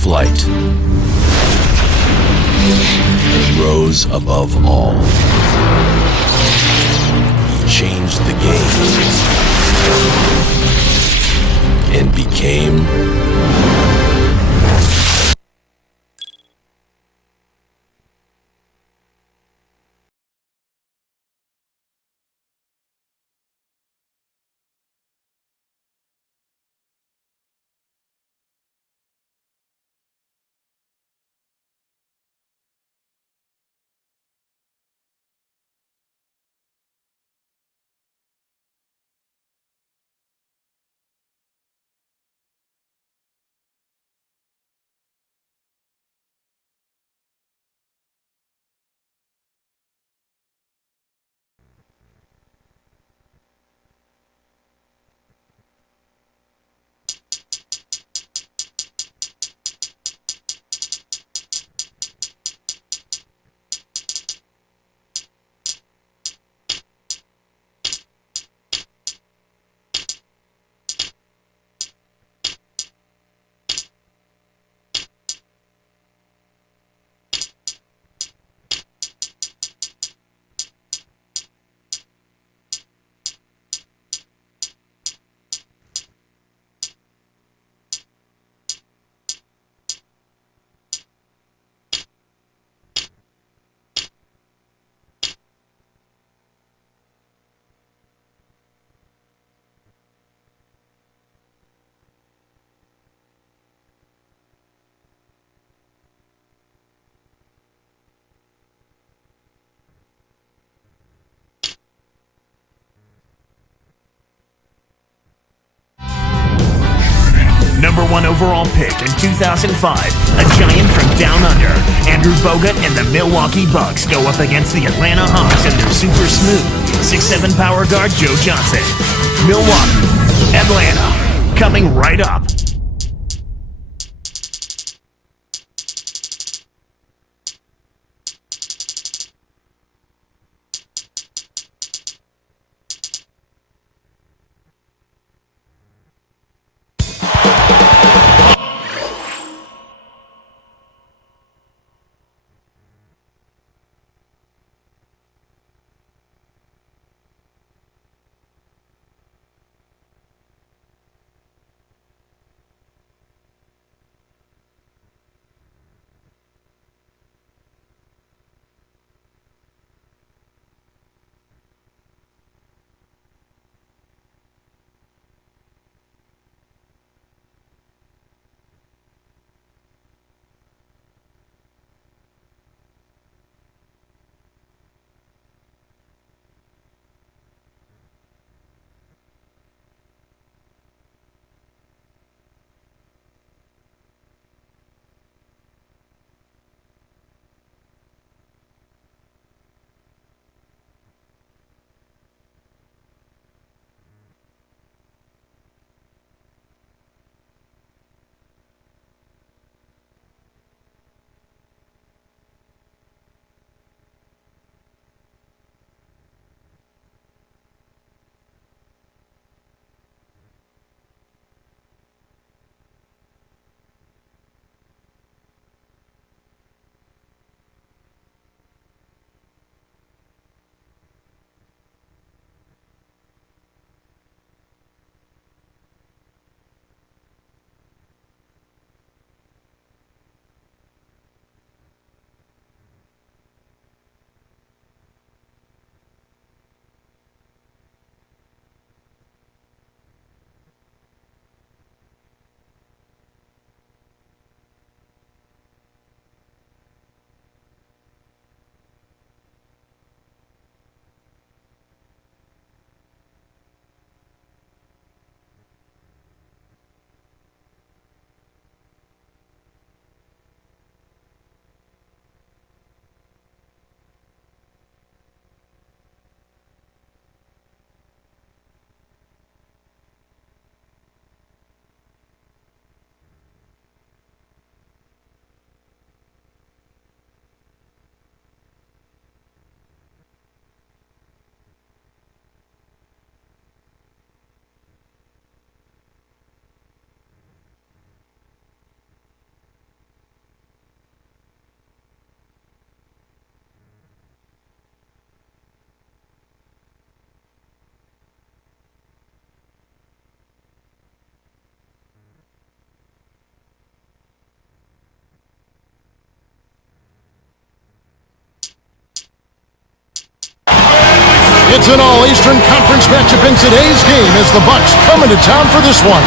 flight and rose above all. He changed the game and became #1 overall pick in 2005, a giant from down under. Andrew Bogut and the Milwaukee Bucks go up against the Atlanta Hawks and their super smooth 6'7" power guard Joe Johnson. Milwaukee, Atlanta, coming right up. It's an all-Eastern Conference matchup in today's game as the Bucks come into town for this one.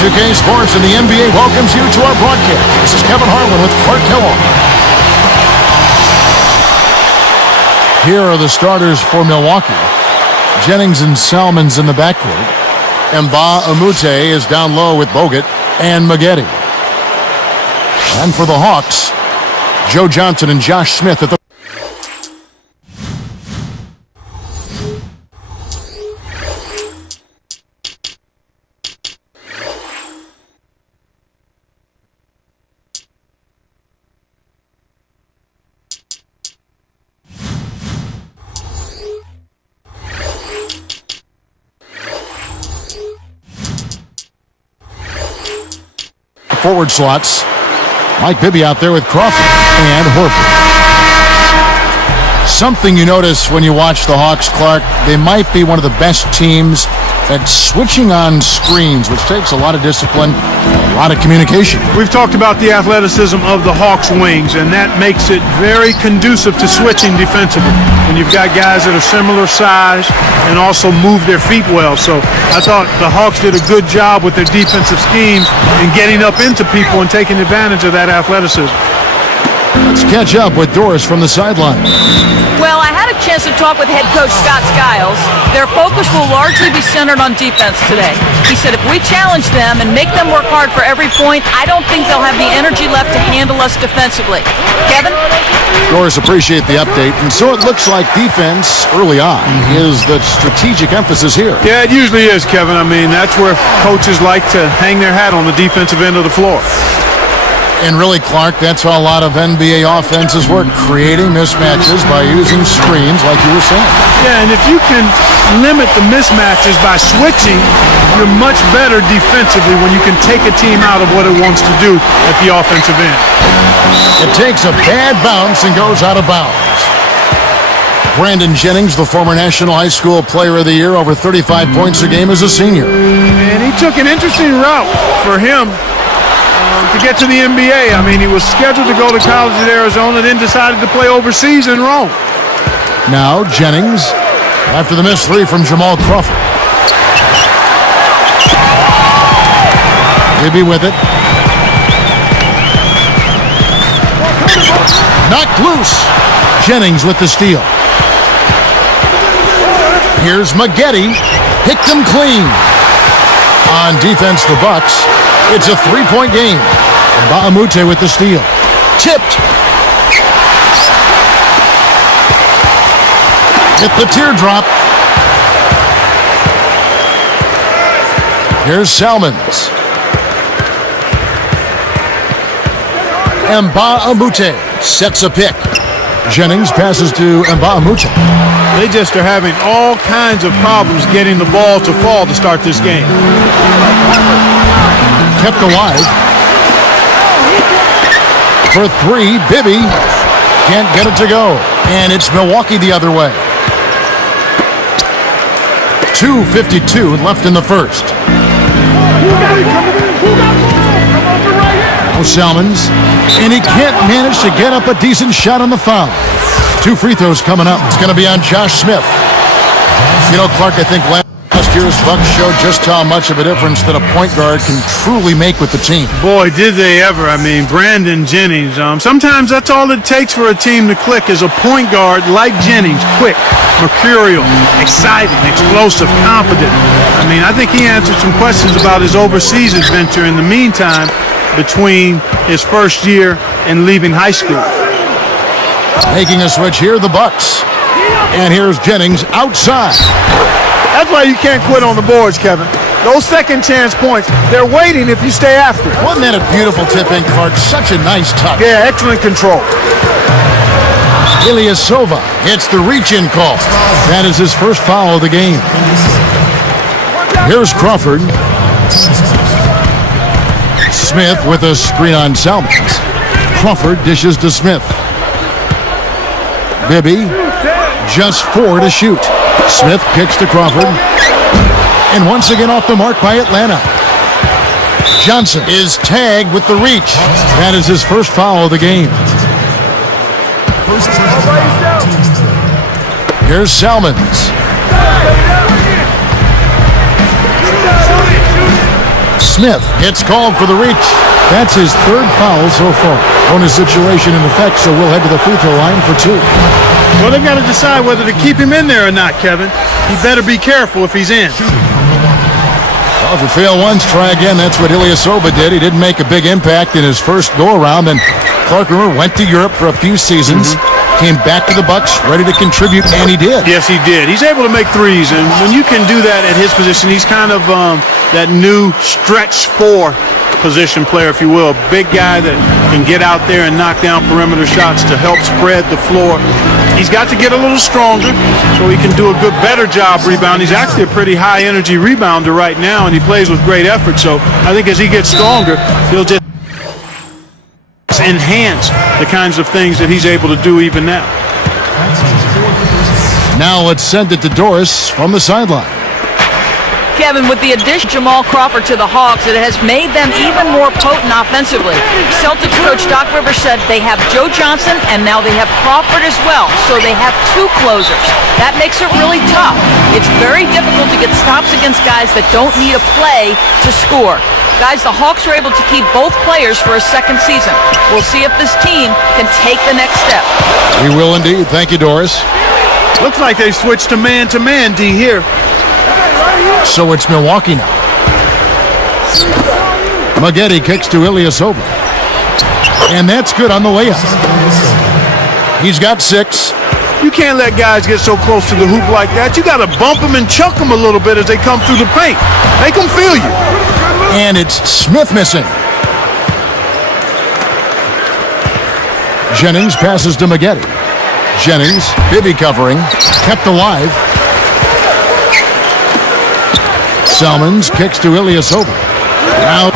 2K Sports and the NBA welcomes you to our broadcast. This is Kevin Harlan with Clark Kellogg. Here are the starters for Milwaukee. Jennings and Salmons in the backcourt. Mbah-a-Moute is down low with Bogut and Maggette. And for the Hawks, Joe Johnson and Josh Smith at the forward slots. Mike Bibby out there with Crawford and Horford. Something you notice when you watch the Hawks, Clark, they might be one of the best teams at switching on screens, which takes a lot of discipline, a lot of communication. We've talked about the athleticism of the Hawks wings, and that makes it very conducive to switching defensively when you've got guys that are similar size and also move their feet well. So I thought the Hawks did a good job with their defensive schemes in getting up into people and taking advantage of that athleticism. Let's catch up with Doris from the sideline. Well, I had a chance to talk with head coach Scott Skiles. Their focus will largely be centered on defense today. He said if we challenge them and make them work hard for every point, I don't think they'll have the energy left to handle us defensively. Kevin? Doris, appreciate the update. And so it looks like defense early on is the strategic emphasis here. Yeah, it usually is, Kevin. I mean, that's where coaches like to hang their hat on the defensive end of the floor. And really, Clark, that's how a lot of NBA offenses work, creating mismatches by using screens like you were saying. Yeah, and if you can limit the mismatches by switching, you're much better defensively when you can take a team out of what it wants to do at the offensive end. It takes a bad bounce and goes out of bounds. Brandon Jennings, the former National High School Player of the Year, over 35 points a game as a senior. And he took an interesting route for him to get to the NBA. I mean, he was scheduled to go to college at Arizona, then decided to play overseas in Rome. Now Jennings, after the missed three from Jamal Crawford. Bibby with it. Knocked loose. Jennings with the steal. Here's Maggette. Picked him clean. On defense, the Bucks. It's a three-point game. Mbah-a-Moute with the steal. Tipped. Hit the teardrop. Here's Salmons. Mbah-a-Moute sets a pick. Jennings passes to Mbah-a-Moute. They just are having all kinds of problems getting the ball to fall to start this game. Kept alive. For three, Bibby can't get it to go. And it's Milwaukee the other way. 2:52 left in the first. Now Salmons, and he can't manage to get up a decent shot on the foul. Two free throws coming up. It's going to be on Josh Smith. You know, Clark, I think last year's Bucks showed just how much of a difference that a point guard can truly make with the team. Boy, did they ever. I mean, Brandon Jennings, sometimes that's all it takes for a team to click is a point guard like Jennings, quick, mercurial, exciting, explosive, confident. I mean, I think he answered some questions about his overseas adventure in the meantime between his first year and leaving high school. Making a switch here, the Bucks. And here's Jennings outside. That's why you can't quit on the boards, Kevin. Those second chance points, they're waiting if you stay after it. Wasn't that a beautiful tip-in, Clark? Such a nice touch. Yeah, excellent control. Ilyasova hits the reach-in call. That is his first foul of the game. Here's Crawford. Smith with a screen on Salmons. Crawford dishes to Smith. Bibby, just 4 to shoot. Smith kicks to Crawford. And once again off the mark by Atlanta. Johnson is tagged with the reach. That is his first foul of the game. Here's Salmons. Smith gets called for the reach. That's his third foul so far. Bonus situation in effect, so we'll head to the free throw line for 2. Well, they've got to decide whether to keep him in there or not, Kevin. He better be careful if he's in. Well, if you fail once, try again. That's what Ilyasova did. He didn't make a big impact in his first go-around. Then Clark Rumor went to Europe for a few seasons, came back to the Bucks, ready to contribute, and he did. Yes, he did. He's able to make threes, and when you can do that at his position, he's kind of that new stretch 4 position player, if you will. Big guy that can get out there and knock down perimeter shots to help spread the floor. He's got to get a little stronger so he can do a better job rebounding. He's actually a pretty high energy rebounder right now, and he plays with great effort. So I think as he gets stronger, he'll just enhance the kinds of things that he's able to do even now. Now let's send it to Doris from the sideline. Kevin, with the addition of Jamal Crawford to the Hawks, it has made them even more potent offensively. Celtics coach Doc Rivers said they have Joe Johnson, and now they have Crawford as well, so they have 2 closers. That makes it really tough. It's very difficult to get stops against guys that don't need a play to score. Guys, the Hawks are able to keep both players for a second season. We'll see if this team can take the next step. We will indeed. Thank you, Doris. Looks like they switched to man, D, here. So it's Milwaukee now. Maggette kicks to Ilyasova. And that's good on the layup. He's got 6. You can't let guys get so close to the hoop like that. You got to bump them and chuck them a little bit as they come through the paint. Make them feel you. And it's Smith missing. Jennings passes to Maggette. Jennings, Bibby covering, kept alive. Salmons kicks to Ilyasova. Now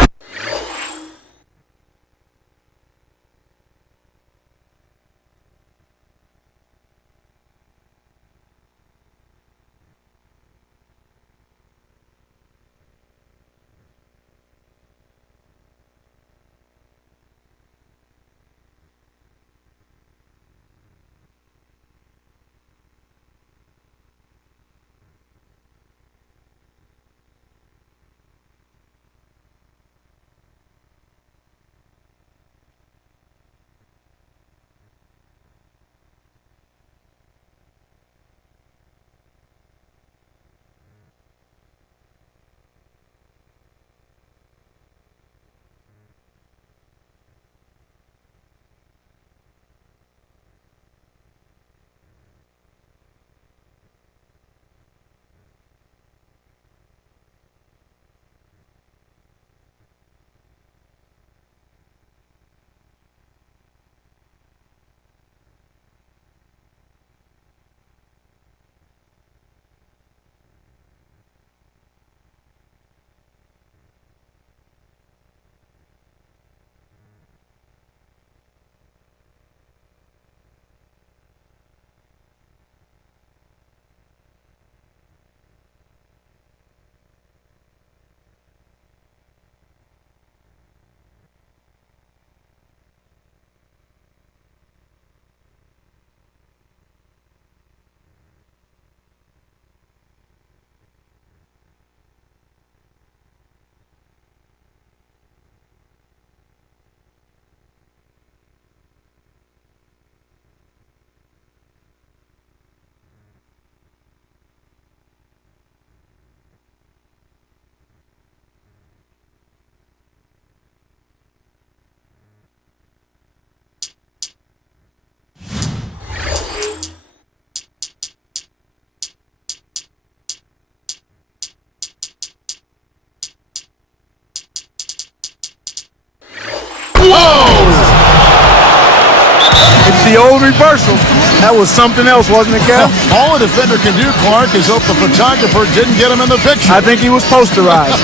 It's the old reversal. That was something else, wasn't it, Kev? all a defender can do, Clark, is hope the photographer didn't get him in the picture. I think he was posterized.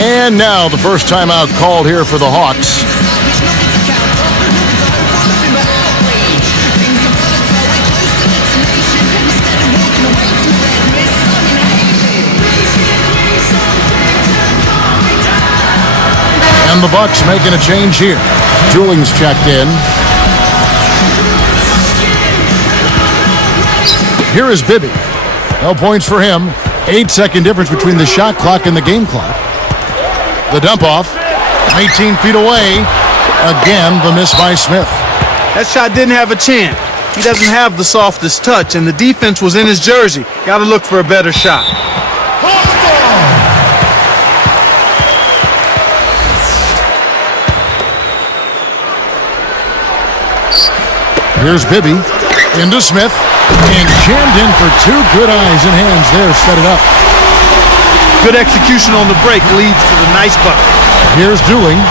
And now the first timeout called here for the Hawks. And the Bucks making a change here. Dooling's checked in. Here is Bibby. No points for him. 8-second difference between the shot clock and the game clock. The dump off, 18 feet away. Again, the miss by Smith. That shot didn't have a chance. He doesn't have the softest touch, and the defense was in his jersey. Got to look for a better shot. Here's Bibby into Smith, and jammed in for two good eyes and hands there. Set it up. Good execution on the break leads to the nice bucket. Here's Dooling.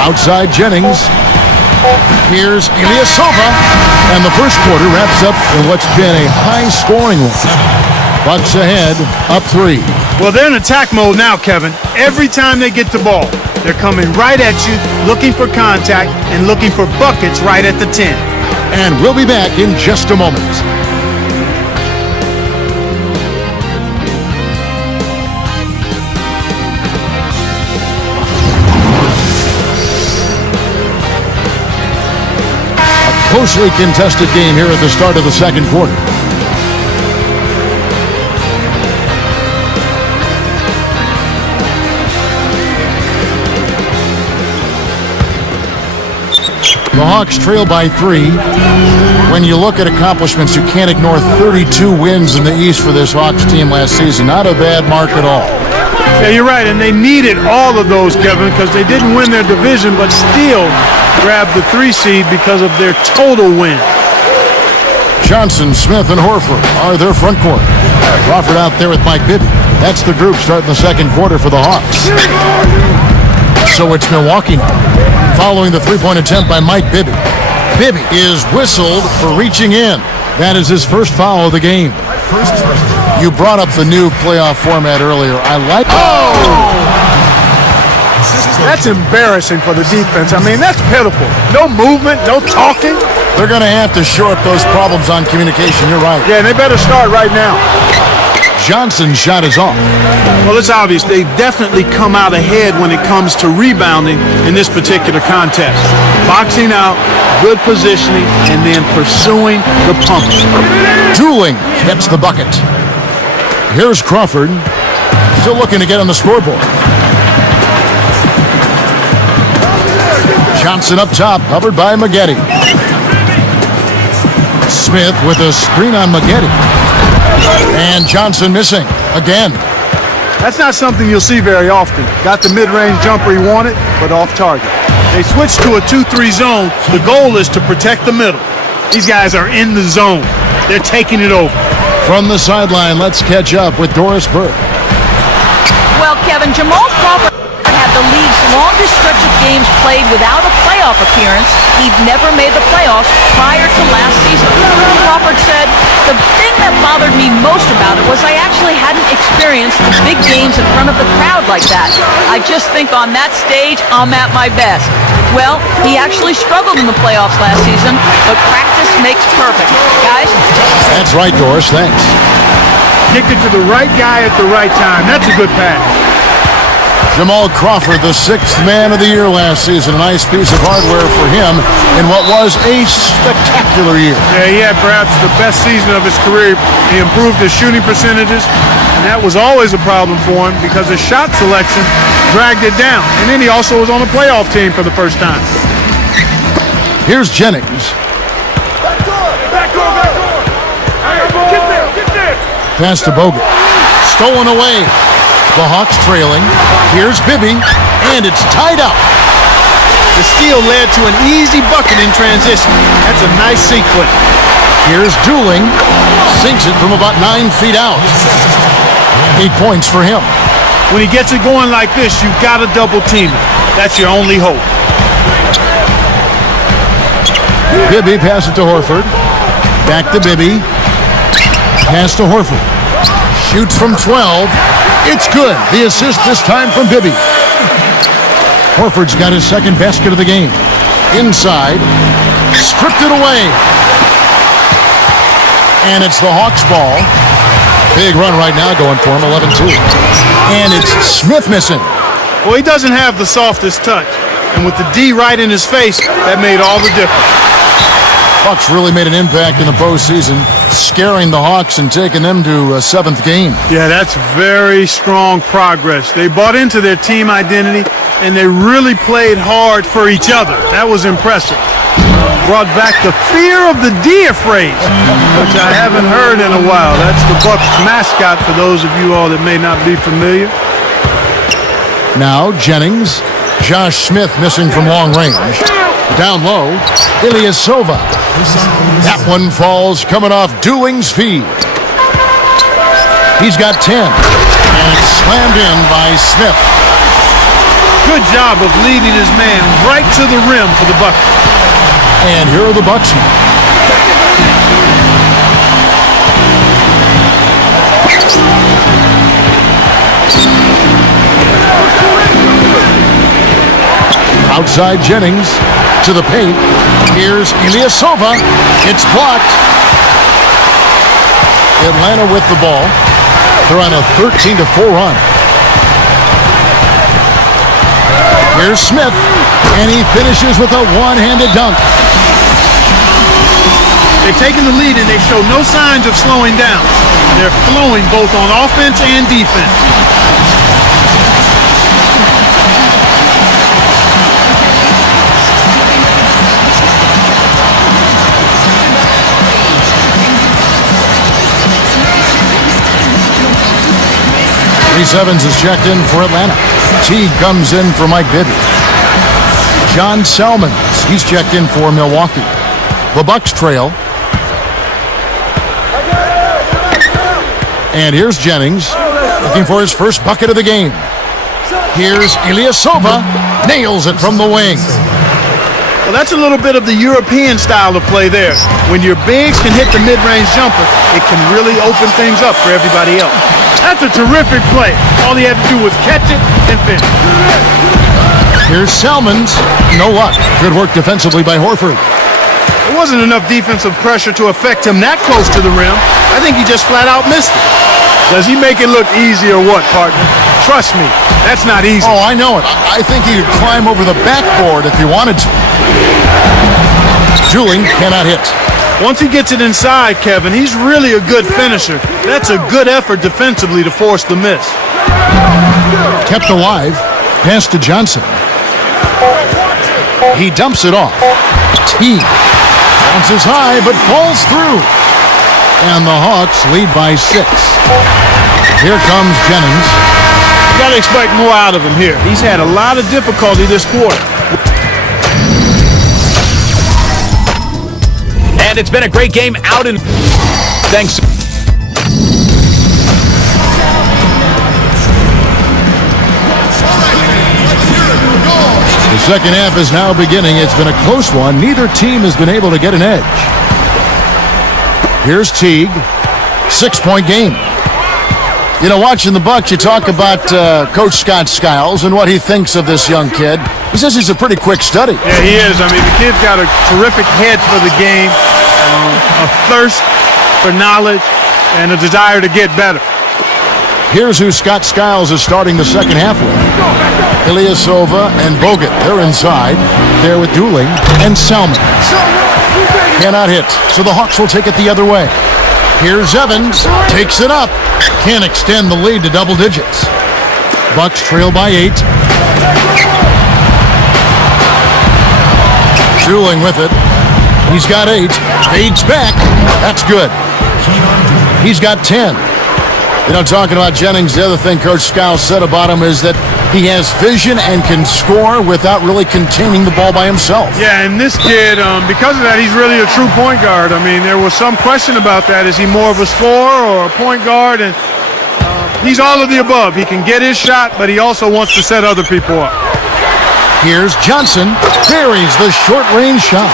Outside Jennings. Here's Ilyasova. And the first quarter wraps up in what's been a high-scoring one. Bucks ahead, up 3. Well, they're in attack mode now, Kevin. Every time they get the ball, they're coming right at you, looking for contact, and looking for buckets right at the 10. And we'll be back in just a moment. A closely contested game here at the start of the second quarter. The Hawks trail by 3. When you look at accomplishments, you can't ignore 32 wins in the East for this Hawks team last season. Not a bad mark at all. Yeah, you're right, and they needed all of those, Kevin, because they didn't win their division, but still grabbed the 3 seed because of their total win. Johnson, Smith, and Horford are their front court. Crawford out there with Mike Bibby. That's the group starting the second quarter for the Hawks. So it's Milwaukee now, following the three-point attempt by Mike Bibby. Bibby is whistled for reaching in. That is his first foul of the game. You brought up the new playoff format earlier. I like it. That's embarrassing for the defense. I mean, that's pitiful. No movement, no talking. They're going to have to shore up those problems on communication. You're right. Yeah, and they better start right now. Johnson's shot is off. Well, it's obvious they've definitely come out ahead when it comes to rebounding in this particular contest. Boxing out, good positioning, and then pursuing the pump. Dooling gets the bucket. Here's Crawford, still looking to get on the scoreboard. Johnson up top, covered by Maggette. Smith with a screen on Maggette. And Johnson missing again. That's not something you'll see very often. Got the mid-range jumper he wanted, but off target. They switched to a 2-3 zone. The goal is to protect the middle. These guys are in the zone. They're taking it over. From the sideline, let's catch up with Doris Burke. Well, Kevin, Jamal Crawford had the league's longest stretch of games played without a playoff appearance. He'd never made the playoffs prior to last season. Crawford said, "The thing that bothered me most about it was I actually hadn't experienced the big games in front of the crowd like that. I just think on that stage, I'm at my best." Well, he actually struggled in the playoffs last season, but practice makes perfect. Guys? That's right, Doris. Thanks. Kicked it to the right guy at the right time. That's a good pass. Jamal Crawford, the 6th man of the year last season. A nice piece of hardware for him in what was a spectacular year. Yeah, he had perhaps the best season of his career. He improved his shooting percentages, and that was always a problem for him because his shot selection dragged it down. And then he also was on a playoff team for the first time. Here's Jennings. Back door! Back door! Get there! Pass to Bogut. Stolen away. The Hawks trailing. Here's Bibby, and it's tied up. The steal led to an easy bucket in transition. That's a nice sequence. Here's Dooling. Sinks it from about 9 feet out. 8 points for him. When he gets it going like this, you've got to double team it. That's your only hope. Bibby pass it to Horford. Back to Bibby. Pass to Horford. Shoots from 12. It's good. The assist this time from Bibby. Horford's got his second basket of the game. Inside. Stripped it away. And it's the Hawks ball. Big run right now going for him, 11-2. And it's Smith missing. Well, he doesn't have the softest touch. And with the D right in his face, that made all the difference. Bucks really made an impact in the postseason, scaring the Hawks and taking them to a 7th game. Yeah, that's very strong progress. They bought into their team identity, and they really played hard for each other. That was impressive. Brought back the fear of the deer phrase, which I haven't heard in a while. That's the Bucks mascot for those of you all that may not be familiar. Now Jennings, Josh Smith missing from long range. Down low, Ilyasova. That one falls coming off Dooling's feed. He's got 10, and it's slammed in by Smith. Good job of leading his man right to the rim for the Bucks. And here are the Bucks now. Outside Jennings to the paint. Here's Ilyasova. It's blocked. Atlanta with the ball. They're on a 13-4 run. Here's Smith, and he finishes with a one-handed dunk. They've taken the lead, and they show no signs of slowing down. They're flowing both on offense and defense. Reese Evans is checked in for Atlanta. Teague comes in for Mike Bibby. John Salmons, he's checked in for Milwaukee. The Bucks trail. And here's Jennings, looking for his first bucket of the game. Here's Ilyasova, nails it from the wing. Well, that's a little bit of the European style of play there. When your bigs can hit the mid-range jumper, it can really open things up for everybody else. That's a terrific play. All he had to do was catch it and finish. Here's Salmons. No luck. Good work defensively by Horford. There wasn't enough defensive pressure to affect him that close to the rim. I think he just flat out missed it. Does he make it look easy or what, partner? Trust me, that's not easy. Oh, I know it. I think he could climb over the backboard if he wanted to. Juling cannot hit. Once he gets it inside, Kevin, he's really a good finisher. That's a good effort defensively to force the miss. Kept alive. Pass to Johnson. He dumps it off. Teague bounces high but falls through. And the Hawks lead by 6. Here comes Jennings. You got to expect more out of him here. He's had a lot of difficulty this quarter. And it's been a great game out in... Thanks. The second half is now beginning. It's been a close one. Neither team has been able to get an edge. Here's Teague. 6-point game. You know, watching the Bucks, you talk about Coach Scott Skiles and what he thinks of this young kid. He says he's a pretty quick study. Yeah, he is. I mean, the kid's got a terrific head for the game, a thirst for knowledge, and a desire to get better. Here's who Scott Skiles is starting the second half with. Ilyasova and Bogut. They're inside. They're with Dooling and Salmons. Cannot hit, so the Hawks will take it the other way. Here's Evans. Takes it up. Can't extend the lead to double digits. Bucks trail by 8. Dooling with it. He's got 8. Fades back. That's good. He's got 10. You know, talking about Jennings, the other thing Coach Skiles said about him is that he has vision and can score without really containing the ball by himself. Yeah, and this kid, because of that, he's really a true point guard. I mean, there was some question about that. Is he more of a scorer or a point guard? And he's all of the above. He can get his shot, but he also wants to set other people up. Here's Johnson. Buries the short-range shot.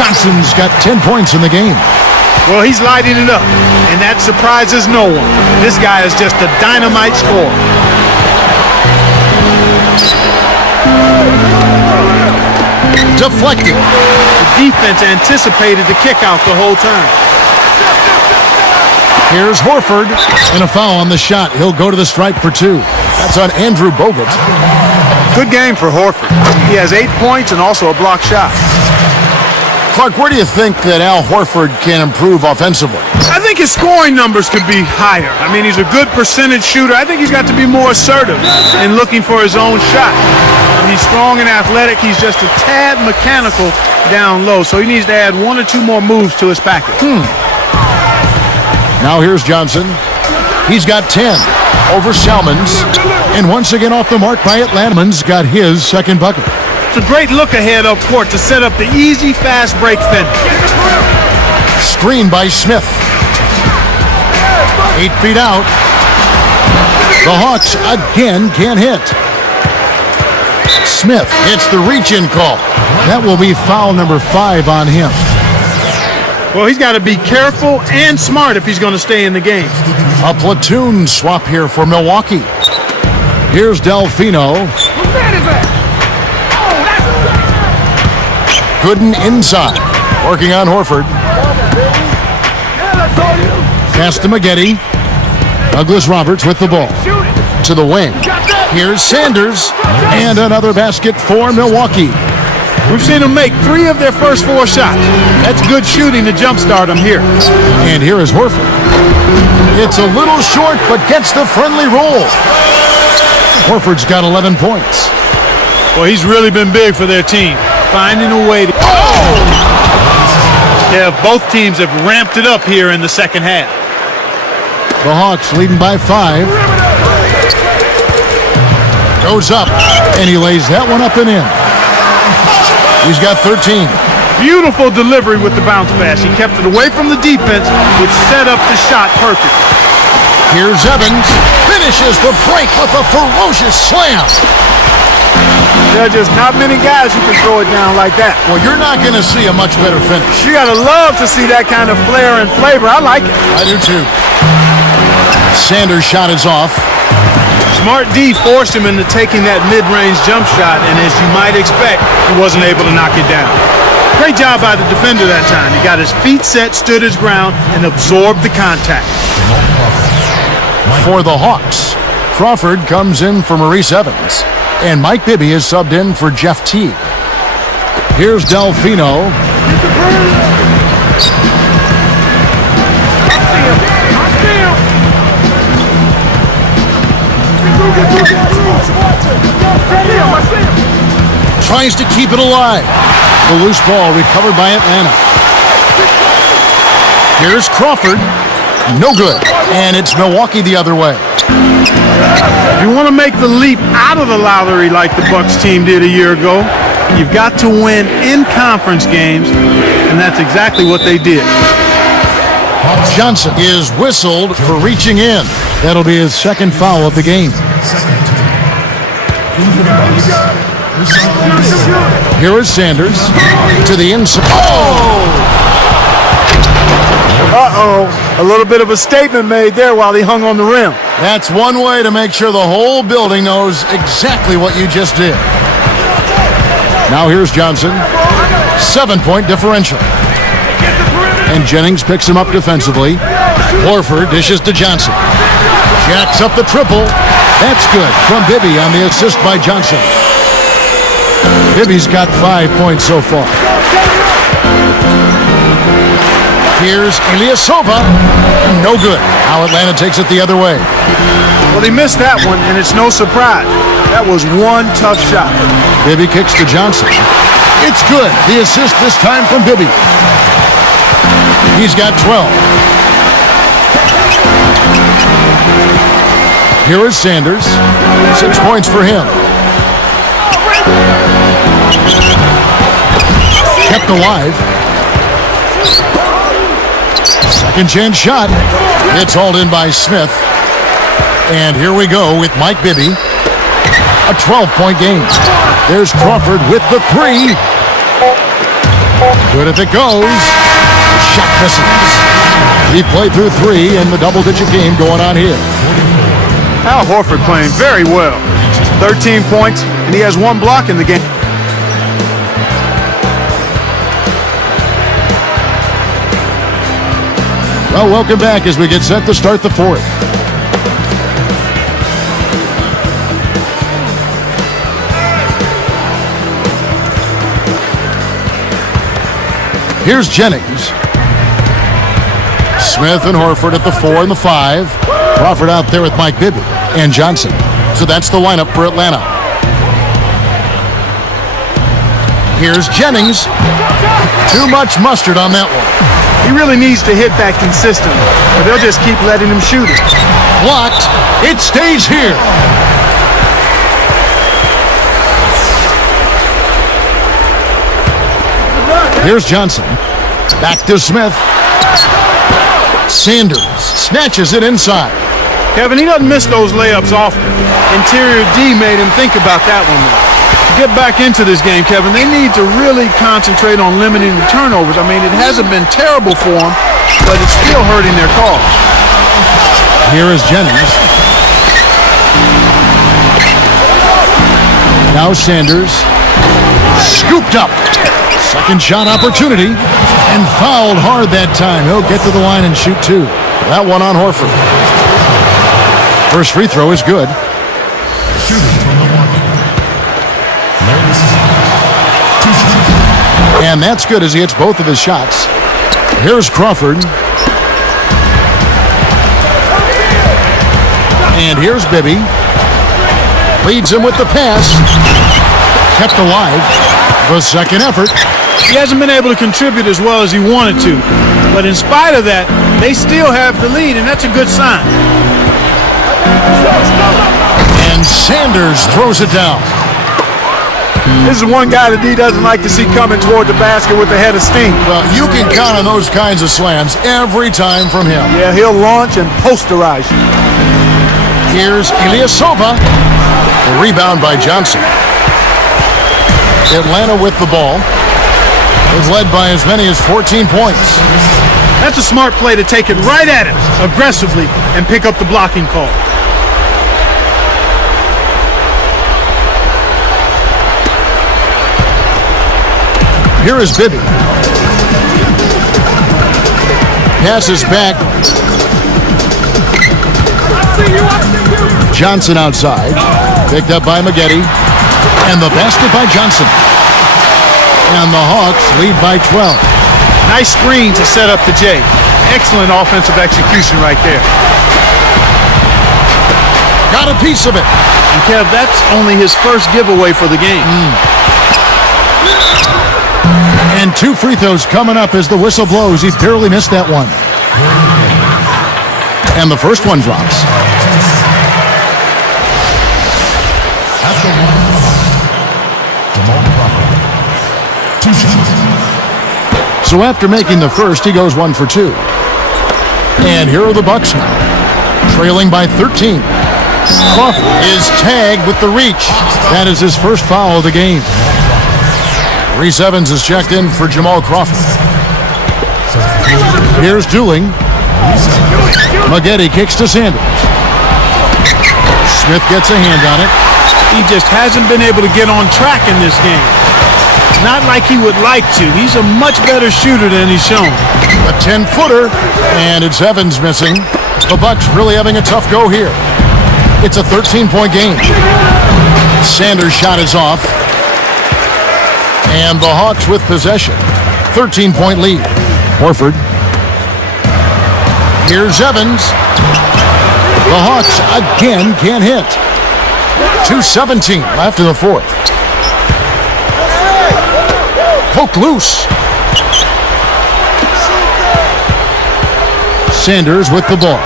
Johnson's got 10 points in the game. Well, he's lighting it up, and that surprises no one. This guy is just a dynamite scorer. Deflected. The defense anticipated the kick out the whole time. Here's Horford, and a foul on the shot. He'll go to the stripe for 2. That's on Andrew Bogut. Good game for Horford. He has 8 points and also a block shot. Clark, where do you think that Al Horford can improve offensively? I think his scoring numbers could be higher. I mean, he's a good percentage shooter. I think he's got to be more assertive in looking for his own shot. He's strong and athletic. He's just a tad mechanical down low, so he needs to add 1 or 2 more moves to his package. Now here's Johnson. He's got 10 over Salmons, and once again off the mark by Atlanta. Salmons got his second bucket. It's a great look ahead up court to set up the easy fast break finish. Screen by Smith. 8 feet out. The Hawks again can't hit. Smith hits the reach-in call. That will be foul number 5 on him. Well, he's got to be careful and smart if he's going to stay in the game. A platoon swap here for Milwaukee. Here's Delfino. Gooden inside. Working on Horford. Pass to Maggette. Douglas Roberts with the ball. To the wing. Here's Sanders. And another basket for Milwaukee. We've seen them make 3 of their first 4 shots. That's good shooting to jumpstart them here. And here is Horford. It's a little short, but gets the friendly roll. Horford's got 11 points. Well, he's really been big for their team. Finding a way to... Yeah, both teams have ramped it up here in the second half. The Hawks leading by 5. Goes up, and he lays that one up and in. He's got 13. Beautiful delivery with the bounce pass. He kept it away from the defense, which set up the shot perfect. Here's Evans. Finishes the break with a ferocious slam. There are just not many guys who can throw it down like that. Well, you're not going to see a much better finish. You got to love to see that kind of flair and flavor. I like it. I do too. Sanders' shot is off. Smart D forced him into taking that mid-range jump shot, and as you might expect, he wasn't able to knock it down. Great job by the defender that time. He got his feet set, stood his ground, and absorbed the contact. For the Hawks, Crawford comes in for Maurice Evans, and Mike Bibby is subbed in for Jeff Teague. Here's Delfino. Tries to keep it alive. The loose ball recovered by Atlanta. Here's Crawford. No good. And it's Milwaukee the other way. If you want to make the leap out of the lottery like the Bucks team did a year ago, you've got to win in conference games, and that's exactly what they did. Johnson is whistled for reaching in. That'll be his second foul of the game. Here is Sanders to the inside. A little bit of a statement made there while he hung on the rim. That's one way to make sure the whole building knows exactly what you just did. Now here's Johnson. 7-point differential. And Jennings picks him up defensively. Horford dishes to Johnson. Jacks up the triple. That's good from Bibby on the assist by Johnson. Bibby's got 5 points so far. Here's Ilyasova. No good. Now Atlanta takes it the other way. Well, he missed that one, and it's no surprise. That was one tough shot. Bibby kicks to Johnson. It's good. The assist this time from Bibby. He's got 12. Here is Sanders. 6 points for him. Kept alive. Second chance shot. It's hauled in by Smith. And here we go with Mike Bibby. A 12-point game. There's Crawford with the 3. Good if it goes. Shot misses. He played through 3 in the double-digit game going on here. Al Horford playing very well. 13 points, and he has 1 block in the game. Well, welcome back as we get set to start the 4th. Here's Jennings. Smith and Horford at the 4 and the 5. Crawford out there with Mike Bibby and Johnson. So that's the lineup for Atlanta. Here's Jennings. Too much mustard on that one. He really needs to hit that consistently, or they'll just keep letting him shoot it. Blocked. It stays here. Here's Johnson. Back to Smith. Sanders snatches it inside. Kevin, he doesn't miss those layups often. Interior D made him think about that one more. To get back into this game, Kevin, they need to really concentrate on limiting the turnovers. I mean, it hasn't been terrible for them, but it's still hurting their cause. Here is Jennings. Now Sanders. Scooped up. Second shot opportunity. And fouled hard that time. He'll get to the line and shoot 2. That one on Horford. First free throw is good. And that's good as he hits both of his shots. Here's Crawford. And here's Bibby. Leads him with the pass. Kept alive. The second effort. He hasn't been able to contribute as well as he wanted to. But in spite of that, they still have the lead, and that's a good sign. And Sanders throws it down. This is one guy that D doesn't like to see coming toward the basket with a head of steam. Well, you can count on those kinds of slams every time from him. Yeah, he'll launch and posterize you. Here's Ilyasova. The rebound by Johnson. Atlanta with the ball. They've led by as many as 14 points. That's a smart play to take it right at him aggressively and pick up the blocking call. Here is Bibby. Passes back. Johnson outside. Picked up by Maggette. And the basket by Johnson. And the Hawks lead by 12. Nice screen to set up the J. Excellent offensive execution right there. Got a piece of it. And Kev, that's only his first giveaway for the game. And 2 free throws coming up as the whistle blows. He barely missed that one. And the first one drops. So after making the first, he goes 1 for 2. And here are the Bucks now, trailing by 13. Crawford is tagged with the reach. That is his first foul of the game. Reese Evans is checked in for Jamal Crawford. Here's Dooling. Maggette kicks to Sanders. Smith gets a hand on it. He just hasn't been able to get on track in this game. Not like he would like to. He's a much better shooter than he's shown. A 10-footer, and it's Evans missing. The Bucks really having a tough go here. It's a 13-point game. Sanders' shot is off. And the Hawks with possession. 13-point lead. Horford. Here's Evans. The Hawks again can't hit. 2:17 left in the fourth. Poke loose. Sanders with the ball.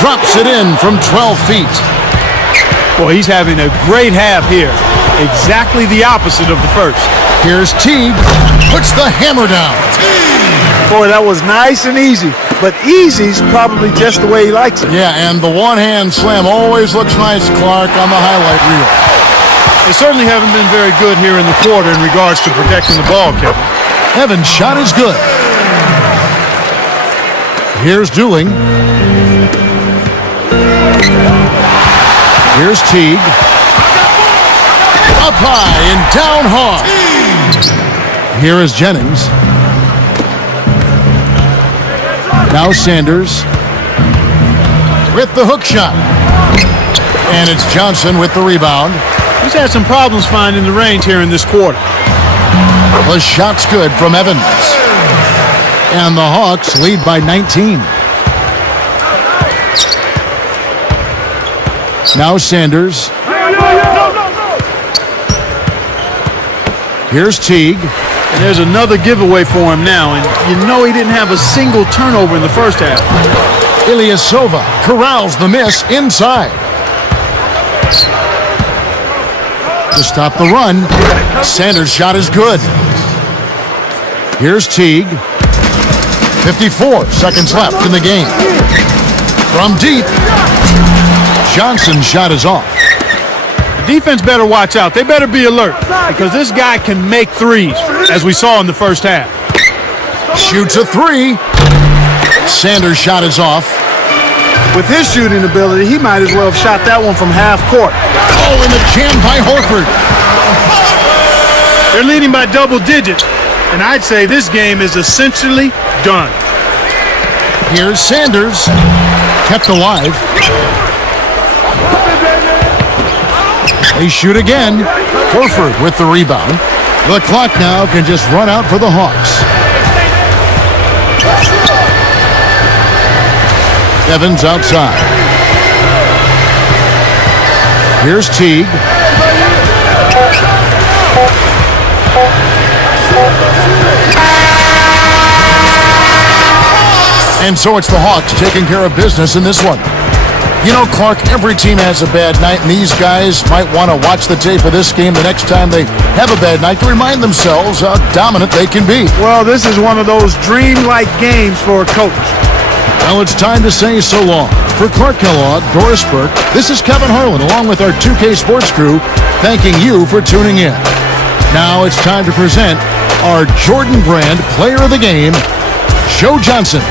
Drops it in from 12 feet. Boy, he's having a great half here. Exactly the opposite of the first. Here's Teague. Puts the hammer down. Boy, that was nice and easy. But easy's probably just the way he likes it. Yeah, and the one-hand slam always looks nice, Clark, on the highlight reel. They certainly haven't been very good here in the quarter in regards to protecting the ball, Kevin. Evans' shot is good. Here's Dooling. Here's Teague. Up high and down hard. Here is Jennings. Now Sanders with the hook shot. And it's Johnson with the rebound. He's had some problems finding the range here in this quarter. The shot's good from Evans. And the Hawks lead by 19. Now Sanders. Here's Teague. And there's another giveaway for him now, and you know he didn't have a single turnover in the first half. Ilyasova corrals the miss inside. To stop the run, Sanders' shot is good. Here's Teague. 54 seconds left in the game. From deep, Johnson's shot is off. The defense better watch out. They better be alert because this guy can make threes, as we saw in the first half. Shoots a three. Sanders' shot is off. With his shooting ability, he might as well have shot that one from half court. Oh, and the jam by Horford. They're leading by double digits, and I'd say this game is essentially done. Here's Sanders. Kept alive. They shoot again. Horford with the rebound. The clock now can just run out for the Hawks. Evans outside. Here's Teague. And so it's the Hawks taking care of business in this one. You know, Clark, every team has a bad night, and these guys might want to watch the tape of this game the next time they have a bad night to remind themselves how dominant they can be. Well, this is one of those dream-like games for a coach. Well, it's time to say so long. For Clark Kellogg, Doris Burke, this is Kevin Harlan, along with our 2K Sports crew, thanking you for tuning in. Now it's time to present our Jordan Brand Player of the Game, Joe Johnson.